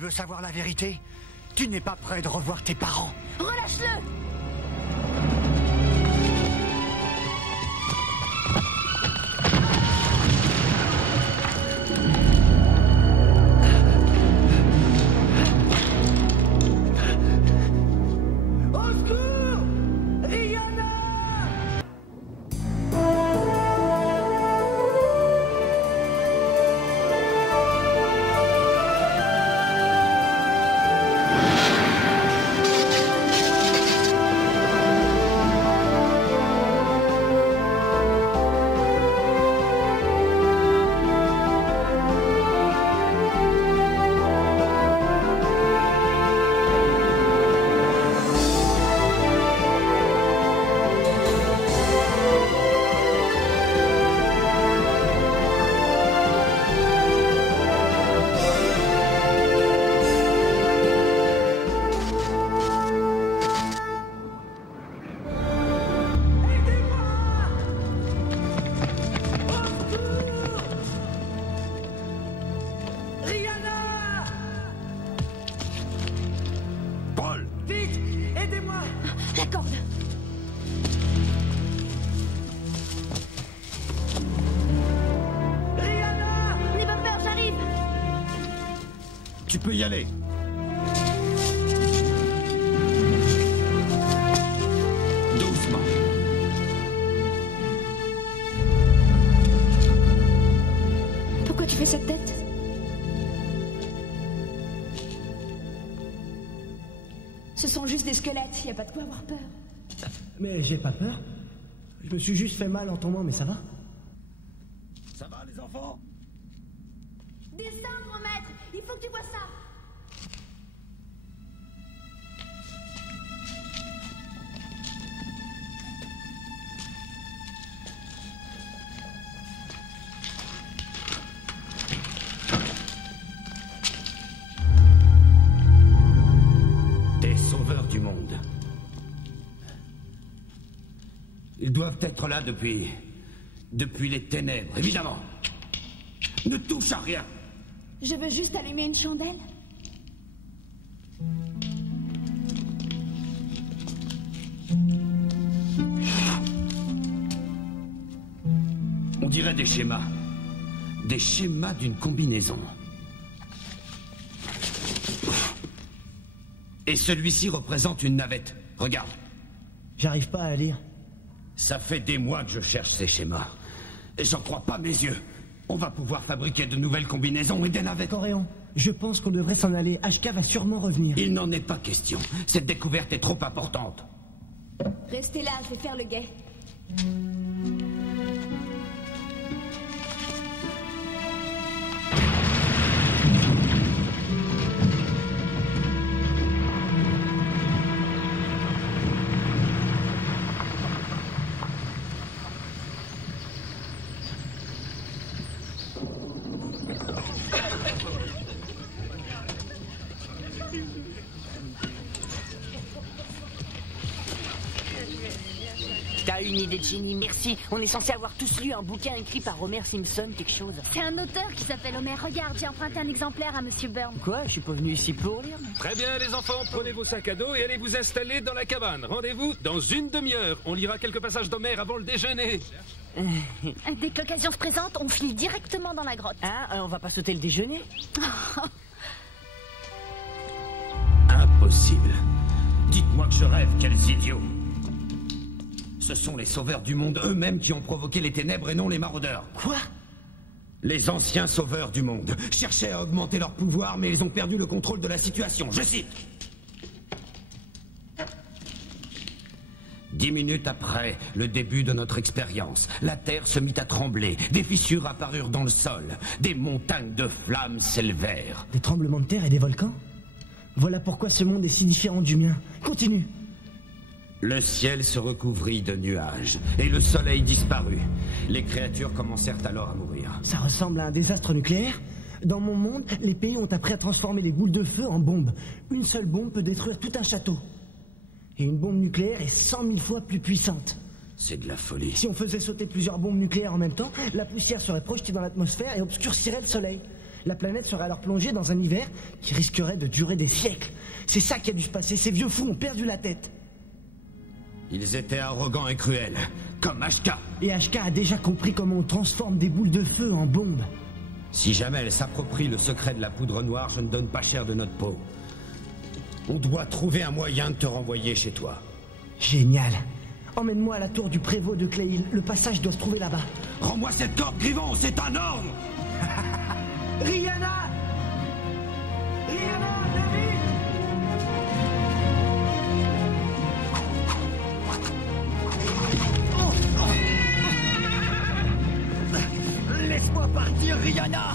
veux savoir la vérité? Tu n'es pas prêt de revoir tes parents. Relâche-le! Tu peux y aller. Doucement. Pourquoi tu fais cette tête? Ce sont juste des squelettes, y a pas de quoi avoir peur. Mais j'ai pas peur. Je me suis juste fait mal en tombant, mais ça va? Ça va, les enfants? Descends, grand maître! Il faut que tu vois ça! Des sauveurs du monde. Ils doivent être là depuis les ténèbres, évidemment. Ne touche à rien. Je veux juste allumer une chandelle. On dirait des schémas. Des schémas d'une combinaison. Et celui-ci représente une navette. Regarde. J'arrive pas à lire. Ça fait des mois que je cherche ces schémas. Et j'en crois pas mes yeux. On va pouvoir fabriquer de nouvelles combinaisons et des navettes. Coréon, je pense qu'on devrait s'en aller. HK va sûrement revenir. Il n'en est pas question. Cette découverte est trop importante. Restez là, je vais faire le guet. T'as une idée de génie, merci. On est censé avoir tous lu un bouquin écrit par Homer Simpson, quelque chose. C'est un auteur qui s'appelle Homer. Regarde, j'ai emprunté un exemplaire à Monsieur Burns. Quoi? Je suis pas venu ici pour lire. Très bien, les enfants, prenez vos sacs à dos et allez vous installer dans la cabane. Rendez-vous dans une demi-heure. On lira quelques passages d'Homer avant le déjeuner. Dès que l'occasion se présente, on file directement dans la grotte. Ah, on va pas sauter le déjeuner? Impossible. Dites-moi que je rêve, quels idiots. Ce sont les sauveurs du monde eux-mêmes qui ont provoqué les ténèbres et non les maraudeurs. Quoi? Les anciens sauveurs du monde cherchaient à augmenter leur pouvoir, mais ils ont perdu le contrôle de la situation. Je cite. 10 minutes après le début de notre expérience, la terre se mit à trembler, des fissures apparurent dans le sol, des montagnes de flammes s'élevèrent. Des tremblements de terre et des volcans? Voilà pourquoi ce monde est si différent du mien. Continue. Le ciel se recouvrit de nuages, et le soleil disparut. Les créatures commencèrent alors à mourir. Ça ressemble à un désastre nucléaire. Dans mon monde, les pays ont appris à transformer les boules de feu en bombes. Une seule bombe peut détruire tout un château. Et une bombe nucléaire est 100 000 fois plus puissante. C'est de la folie. Si on faisait sauter plusieurs bombes nucléaires en même temps, la poussière serait projetée dans l'atmosphère et obscurcirait le soleil. La planète serait alors plongée dans un hiver qui risquerait de durer des siècles. C'est ça qui a dû se passer, ces vieux fous ont perdu la tête. Ils étaient arrogants et cruels, comme HK. Et HK a déjà compris comment on transforme des boules de feu en bombes. Si jamais elle s'approprie le secret de la poudre noire, je ne donne pas cher de notre peau. On doit trouver un moyen de te renvoyer chez toi. Génial. Emmène-moi à la tour du prévôt de Clayhill. Le passage doit se trouver là-bas. Rends-moi cette corde, Griffon, c'est un ordre. Rihanna! Rihanna, David! Laisse-moi partir, Rihanna!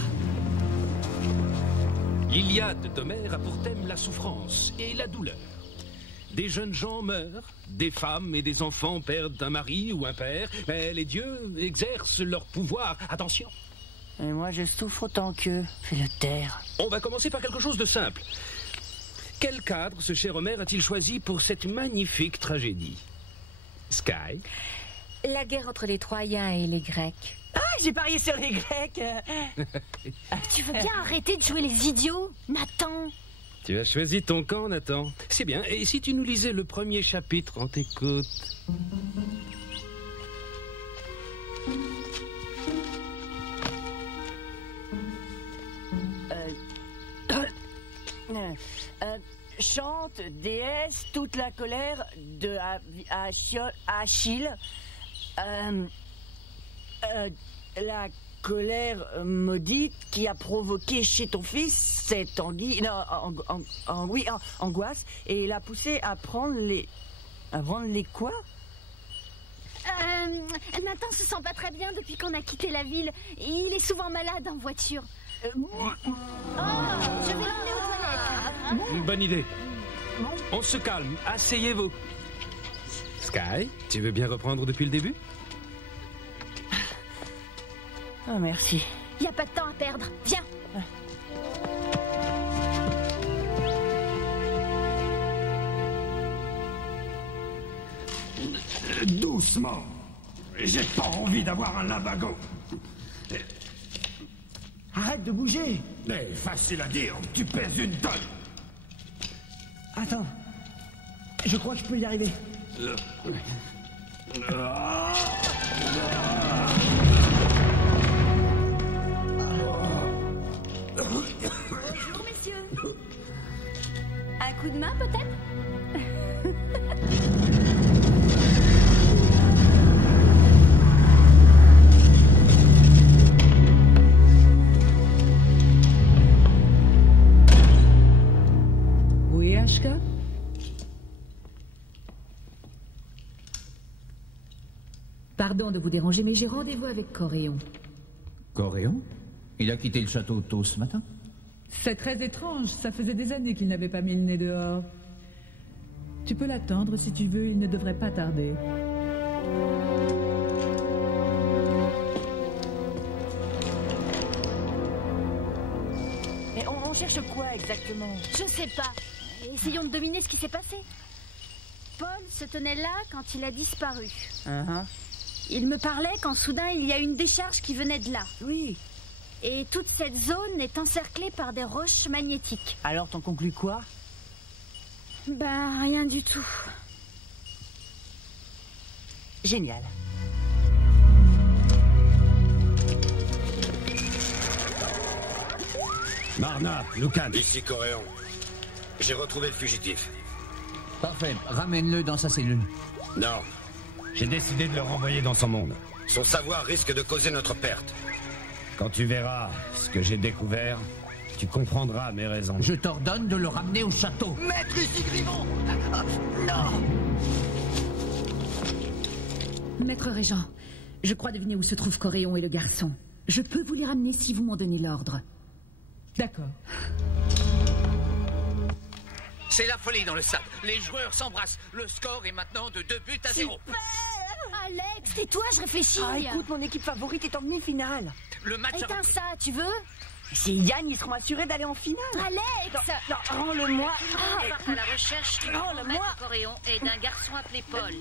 L'Iliade d'Homère a pour thème la souffrance et la douleur. Des jeunes gens meurent, des femmes et des enfants perdent un mari ou un père, mais les dieux exercent leur pouvoir. Attention! Et moi, je souffre autant qu'eux. Fais-le taire. On va commencer par quelque chose de simple. Quel cadre ce cher Homère a-t-il choisi pour cette magnifique tragédie? Sky? La guerre entre les Troyens et les Grecs. Ah, j'ai parié sur les Grecs. Tu veux bien arrêter de jouer les idiots, Nathan? Tu as choisi ton camp, Nathan. C'est bien. Et si tu nous lisais le premier chapitre, on t'écoute. Chante, déesse, toute la colère de Achille. La colère maudite qui a provoqué chez ton fils cette angoisse et l'a poussé à prendre les... À prendre les quoi? Nathan se sent pas très bien depuis qu'on a quitté la ville. Il est souvent malade en voiture. Je vais l'emmener aux toilettes. Bonne idée. On se calme. Asseyez-vous. Sky, tu veux bien reprendre depuis le début? Ah, merci. Y a pas de temps à perdre. Viens. Doucement. J'ai pas envie d'avoir un limbago. Arrête de bouger! Mais facile à dire, tu pèses une tonne. Attends. Je crois que je peux y arriver. Bonjour, messieurs. Un coup de main, peut-être? Oui, HK? Pardon de vous déranger, mais j'ai rendez-vous avec Coréon. Coréon? Il a quitté le château tôt ce matin? C'est très étrange, ça faisait des années qu'il n'avait pas mis le nez dehors. Tu peux l'attendre si tu veux, il ne devrait pas tarder. Mais on cherche quoi exactement? Je sais pas. Essayons de deviner ce qui s'est passé. Paul se tenait là quand il a disparu. Il me parlait quand soudain il y a une décharge qui venait de là. Oui. Et toute cette zone est encerclée par des roches magnétiques. Alors t'en conclus quoi? Ben, rien du tout. Génial. Marna, Lucan. Ici Coréon. J'ai retrouvé le fugitif. Parfait, ramène-le dans sa cellule. Non. J'ai décidé de le renvoyer dans son monde. Son savoir risque de causer notre perte. Quand tu verras ce que j'ai découvert, tu comprendras mes raisons. Je t'ordonne de le ramener au château. Maître ici, Griffon! Non! Maître Régent, je crois deviner où se trouve Coréon et le garçon. Je peux vous les ramener si vous m'en donnez l'ordre. D'accord. C'est la folie dans le stade. Les joueurs s'embrassent. Le score est maintenant de 2-0. Alex, tais-toi, je réfléchis. Ah, écoute, mon équipe favorite est en demi-finale. Le match Éteins ça, tu veux? S'ils gagnent, ils seront assurés d'aller en finale. Alex! Non, rends-le-moi. On part à la recherche du Rends-le-moi. maître Coréon et d'un garçon appelé Paul.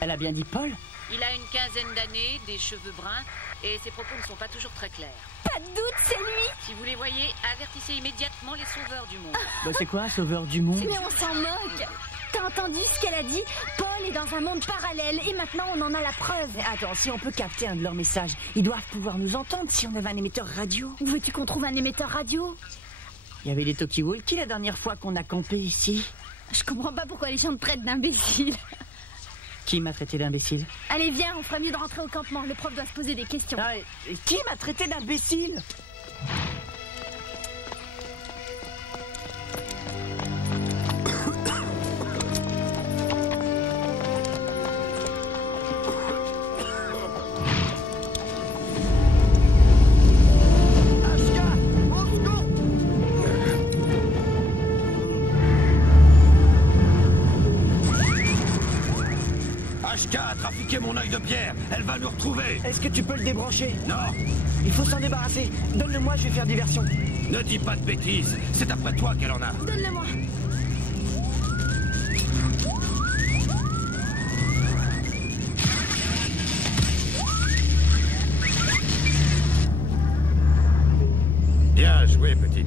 Elle a bien dit Paul? Il a une quinzaine d'années, des cheveux bruns, et ses propos ne sont pas toujours très clairs. Pas de doute, c'est lui. Si vous les voyez, avertissez immédiatement les sauveurs du monde. Bah c'est quoi, sauveur du monde? Mais on s'en moque. T'as entendu ce qu'elle a dit? Paul est dans un monde parallèle et maintenant on en a la preuve. Mais attends, si on peut capter un de leurs messages, ils doivent pouvoir nous entendre si on avait un émetteur radio. Où veux-tu qu'on trouve un émetteur radio? Il y avait des talkie-walkie la dernière fois qu'on a campé ici. Je comprends pas pourquoi les gens te traitent d'imbécile. Qui m'a traité d'imbécile? Allez, viens, on ferait mieux de rentrer au campement. Le prof doit se poser des questions. Ah, et qui m'a traité d'imbécile? HK a trafiqué mon œil de pierre. Elle va nous retrouver. Est-ce que tu peux le débrancher? Non. Il faut s'en débarrasser. Donne-le-moi, je vais faire diversion. Ne dis pas de bêtises. C'est après toi qu'elle en a. Donne-le-moi. Bien joué, petit.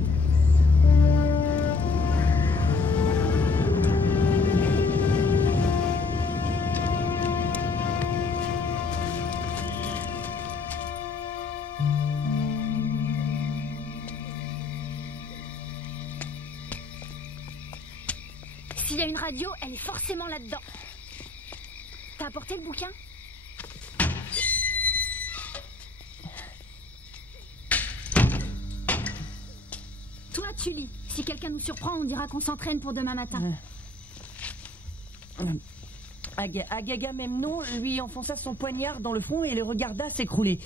S'il y a une radio, elle est forcément là-dedans. T'as apporté le bouquin? Toi, tu lis. Si quelqu'un nous surprend, on dira qu'on s'entraîne pour demain matin. Agamemnon lui enfonça son poignard dans le front et le regarda s'écrouler.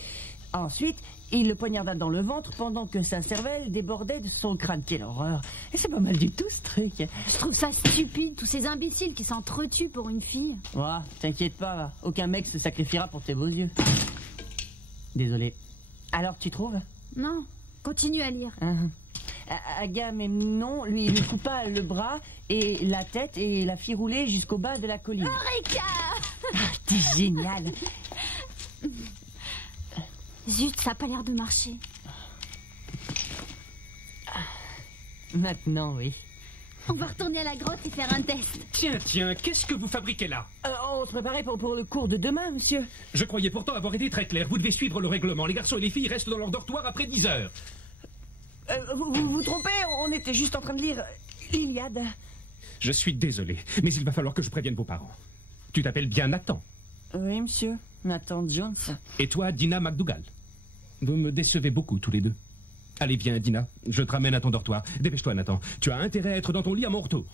Ensuite, il le poignarda dans le ventre pendant que sa cervelle débordait de son crâne. Quelle horreur! Et c'est pas mal du tout, ce truc. Je trouve ça stupide, tous ces imbéciles qui s'entretuent pour une fille. Ouais, t'inquiète pas, aucun mec se sacrifiera pour tes beaux yeux. Désolé. Alors, tu trouves? Non, continue à lire. Agamemnon lui coupa le bras et la tête et la fit rouler jusqu'au bas de la colline. Eureka! T'es génial! Zut, ça a pas l'air de marcher. Maintenant, oui. On va retourner à la grotte et faire un test. Tiens, qu'est-ce que vous fabriquez là? On se préparait pour le cours de demain, monsieur. Je croyais pourtant avoir été très clair. Vous devez suivre le règlement. Les garçons et les filles restent dans leur dortoir après 10 heures. Vous vous trompez, on était juste en train de lire l'Iliade. Je suis désolé, mais il va falloir que je prévienne vos parents. Tu t'appelles bien Nathan? Oui, monsieur. Nathan Jones. Et toi, Dina McDougall? Vous me décevez beaucoup, tous les deux. Allez, viens, Dina. Je te ramène à ton dortoir. Dépêche-toi, Nathan. Tu as intérêt à être dans ton lit à mon retour.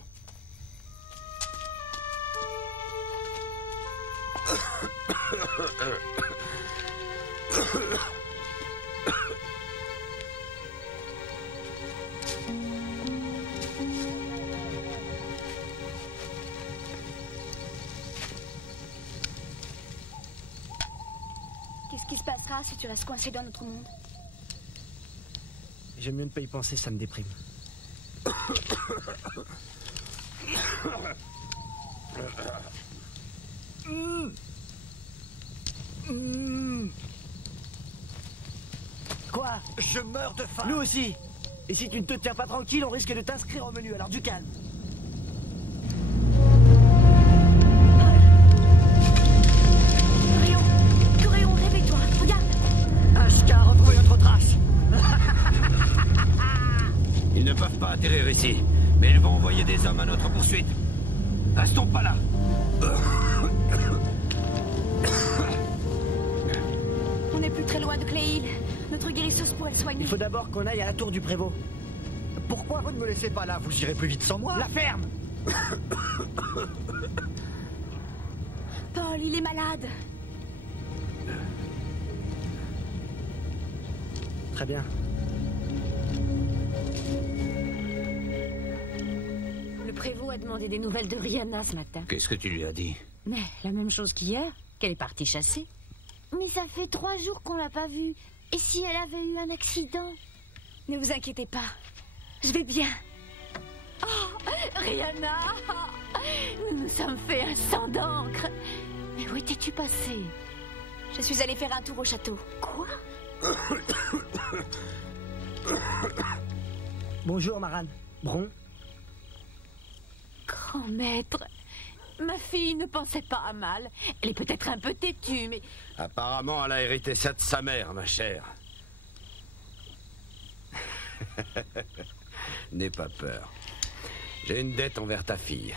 Qu'est-ce qui se passera si tu restes coincé dans notre monde? J'aime mieux ne pas y penser, ça me déprime. Quoi? Je meurs de faim. Nous aussi. Et si tu ne te tiens pas tranquille, on risque de t'inscrire au menu, alors du calme. Coréon, réveille-toi, regarde. HK a retrouvé notre trace. Ils ne peuvent pas atterrir ici, mais ils vont envoyer des hommes à notre poursuite. Restons pas là. On n'est plus très loin de Cléil. Notre guérisseuse pourrait le soigner. Il faut d'abord qu'on aille à la tour du prévôt. Pourquoi vous ne me laissez pas là? Vous irez plus vite sans moi. La ferme. Paul, il est malade. Très bien. Le prévôt a demandé des nouvelles de Rihanna ce matin. Qu'est-ce que tu lui as dit? Mais la même chose qu'hier, qu'elle est partie chasser. Mais ça fait 3 jours qu'on l'a pas vue. Et si elle avait eu un accident? Ne vous inquiétez pas. Je vais bien. Oh, Rihanna! Nous nous sommes fait un sang d'encre. Où étais-tu passé? Je suis allée faire un tour au château. Quoi? Bonjour, Maran. Bron. Grand maître, ma fille ne pensait pas à mal. Elle est peut-être un peu têtue, mais... Apparemment, elle a hérité ça de sa mère, ma chère. N'aie pas peur. J'ai une dette envers ta fille.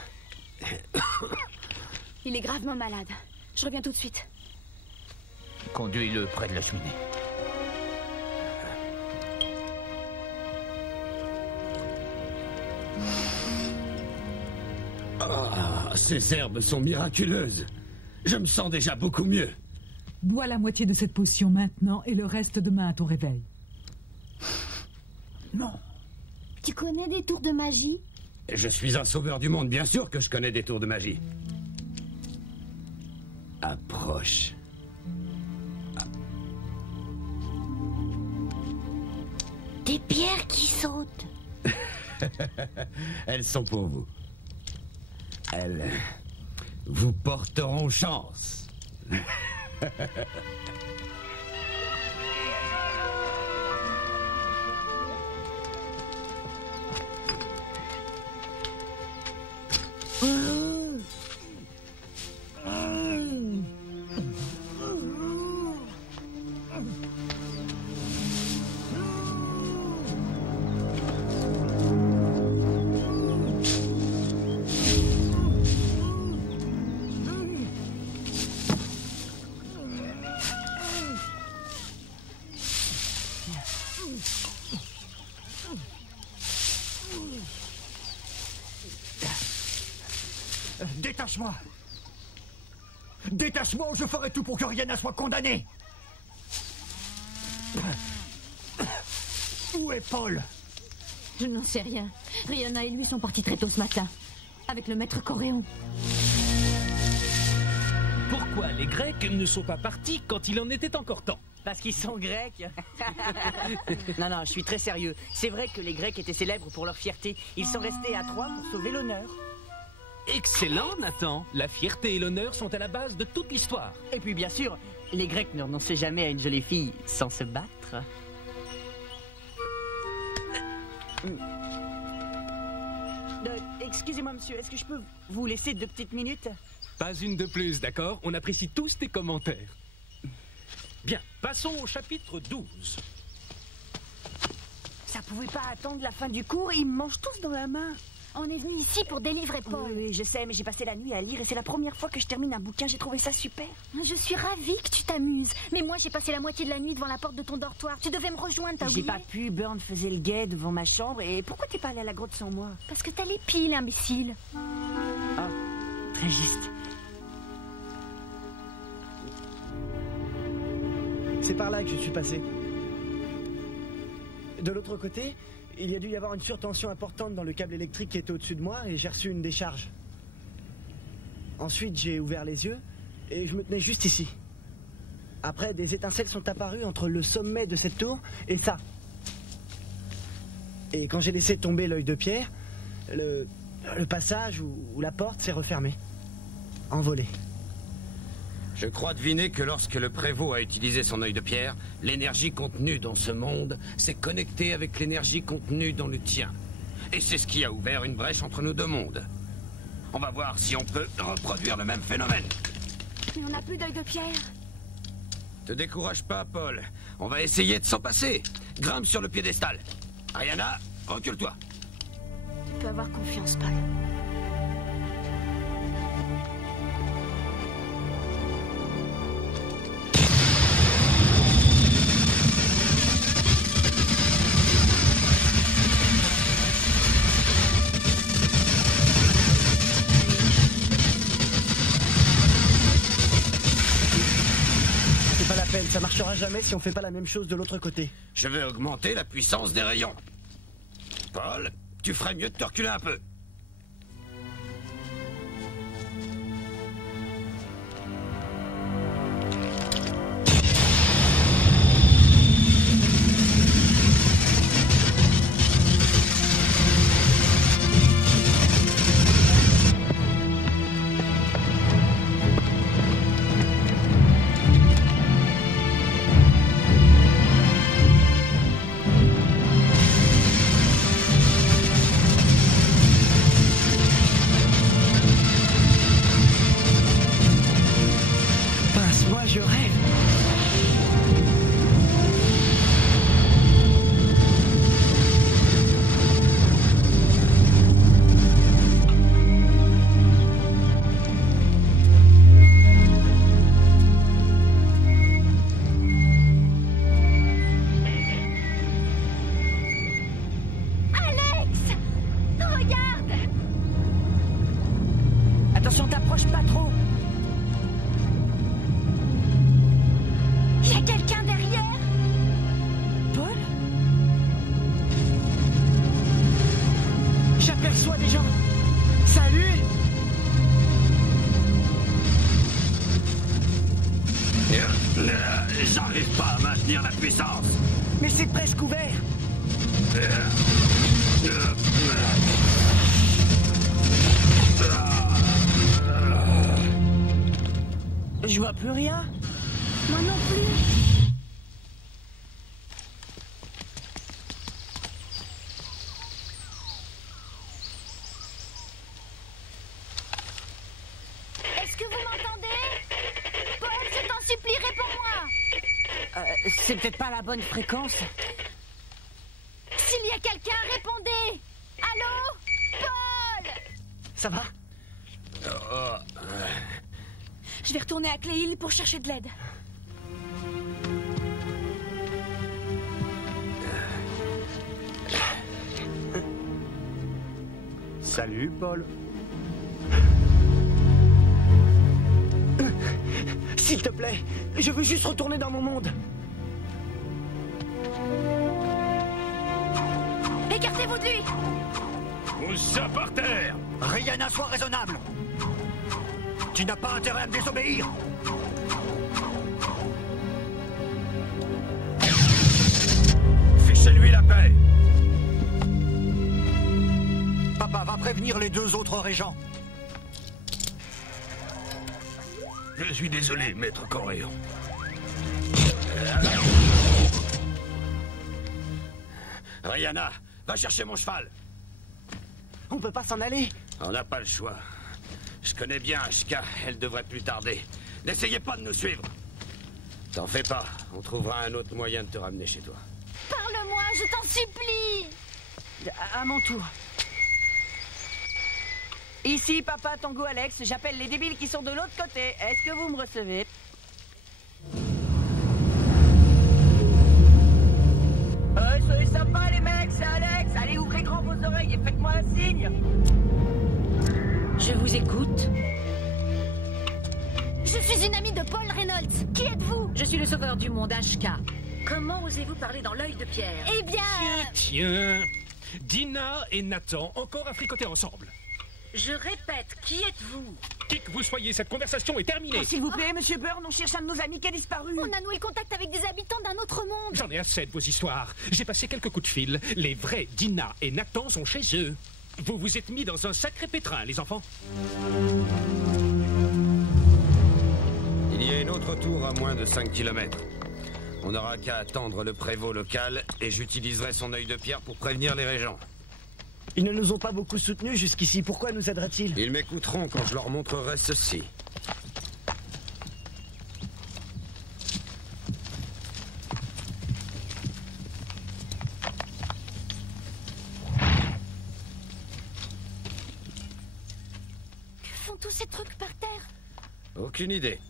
Il est gravement malade. Je reviens tout de suite. Conduis-le près de la cheminée. Ah, ces herbes sont miraculeuses. Je me sens déjà beaucoup mieux. Bois la moitié de cette potion maintenant et le reste demain à ton réveil. Non. Tu connais des tours de magie? Je suis un sauveur du monde, bien sûr que je connais des tours de magie. Approche. Des pierres qui sautent. Elles sont pour vous. Elles vous porteront chance. Détache-moi! Détache-moi ou je ferai tout pour que Rihanna soit condamnée! Où est Paul? Je n'en sais rien. Rihanna et lui sont partis très tôt ce matin. Avec le maître Coréon. Pourquoi les Grecs ne sont pas partis quand il en était encore temps? Parce qu'ils sont grecs. Non, non, je suis très sérieux. C'est vrai que les Grecs étaient célèbres pour leur fierté. Ils sont restés à Troie pour sauver l'honneur. Excellent, Nathan. La fierté et l'honneur sont à la base de toute l'histoire. Et puis, bien sûr, les Grecs ne renonçaient jamais à une jolie fille sans se battre. Excusez-moi, monsieur, est-ce que je peux vous laisser 2 petites minutes? Pas une de plus, d'accord? On apprécie tous tes commentaires. Bien, passons au chapitre 12. Ça pouvait pas attendre la fin du cours, ils me mangent tous dans la main. On est venu ici pour délivrer Paul. Oui, je sais, mais j'ai passé la nuit à lire et c'est la première fois que je termine un bouquin. J'ai trouvé ça super. Je suis ravie que tu t'amuses. Mais moi, j'ai passé la moitié de la nuit devant la porte de ton dortoir. Tu devais me rejoindre, t'as oublié? J'ai pas pu. Burn faisait le guet devant ma chambre. Et pourquoi t'es pas allé à la grotte sans moi? Parce que t'as les piles, imbécile. Ah, très juste. C'est par là que je suis passé. De l'autre côté, il y a dû y avoir une surtension importante dans le câble électrique qui était au-dessus de moi et j'ai reçu une décharge. Ensuite, j'ai ouvert les yeux et je me tenais juste ici. Après, des étincelles sont apparues entre le sommet de cette tour et ça. Et quand j'ai laissé tomber l'œil de pierre, le passage ou la porte s'est refermé. Envolé. Je crois deviner que lorsque le prévôt a utilisé son œil de pierre, l'énergie contenue dans ce monde s'est connectée avec l'énergie contenue dans le tien. Et c'est ce qui a ouvert une brèche entre nos deux mondes. On va voir si on peut reproduire le même phénomène. Mais on n'a plus d'œil de pierre. Te décourage pas, Paul. On va essayer de s'en passer. Grimpe sur le piédestal. Rihanna, recule-toi. Tu peux avoir confiance, Paul. Ça marchera jamais si on fait pas la même chose de l'autre côté. Je vais augmenter la puissance des rayons. Paul, tu ferais mieux de te reculer un peu. n'arrives pas à maintenir la puissance. Mais c'est presque ouvert. Je vois plus rien. Moi non plus. Est-ce que vous m'entendez? Paul, je t'en supplie, réponds-moi. C'est peut-être pas la bonne fréquence. S'il y a quelqu'un, répondez. Allô? Paul? Ça va? Je vais retourner à Clay Hill pour chercher de l'aide. Salut, Paul. S'il te plaît, je veux juste retourner dans mon monde. Écartez-vous de lui. Pousse ça par terre. Rihanna, sois raisonnable. Tu n'as pas intérêt à me désobéir. Fichez-lui la paix. Papa va prévenir les 2 autres régents. Je suis désolé, maître Coréon. Rihanna, va chercher mon cheval. On peut pas s'en aller. On n'a pas le choix. Je connais bien Ashka, elle devrait plus tarder. N'essayez pas de nous suivre. T'en fais pas, on trouvera un autre moyen de te ramener chez toi. Parle-moi, je t'en supplie. À mon tour. Ici, Papa Tango Alex, j'appelle les débiles qui sont de l'autre côté. Est-ce que vous me recevez? Soyez sympas les mecs, c'est Alex. Allez, ouvrez grand vos oreilles et faites-moi un signe. Je vous écoute. Je suis une amie de Paul Reynolds. Qui êtes-vous? Je suis le sauveur du monde, Ashka. Comment osez-vous parler dans l'œil de Pierre? Eh bien... Tiens, Dina et Nathan encore à fricoter ensemble. Je répète, qui êtes-vous? Qui que vous soyez, cette conversation est terminée. Oh, s'il vous plaît, monsieur Byrne, on cherche un de nos amis qui a disparu. On a noué contact avec des habitants d'un autre monde. J'en ai assez de vos histoires. J'ai passé quelques coups de fil. Les vrais Dina et Nathan sont chez eux. Vous vous êtes mis dans un sacré pétrin, les enfants. Il y a une autre tour à moins de 5 km. On n'aura qu'à attendre le prévôt local et j'utiliserai son œil de pierre pour prévenir les régents. Ils ne nous ont pas beaucoup soutenus jusqu'ici. Pourquoi nous aideraient-ils? Ils m'écouteront quand je leur montrerai ceci. Que font tous ces trucs par terre? Aucune idée.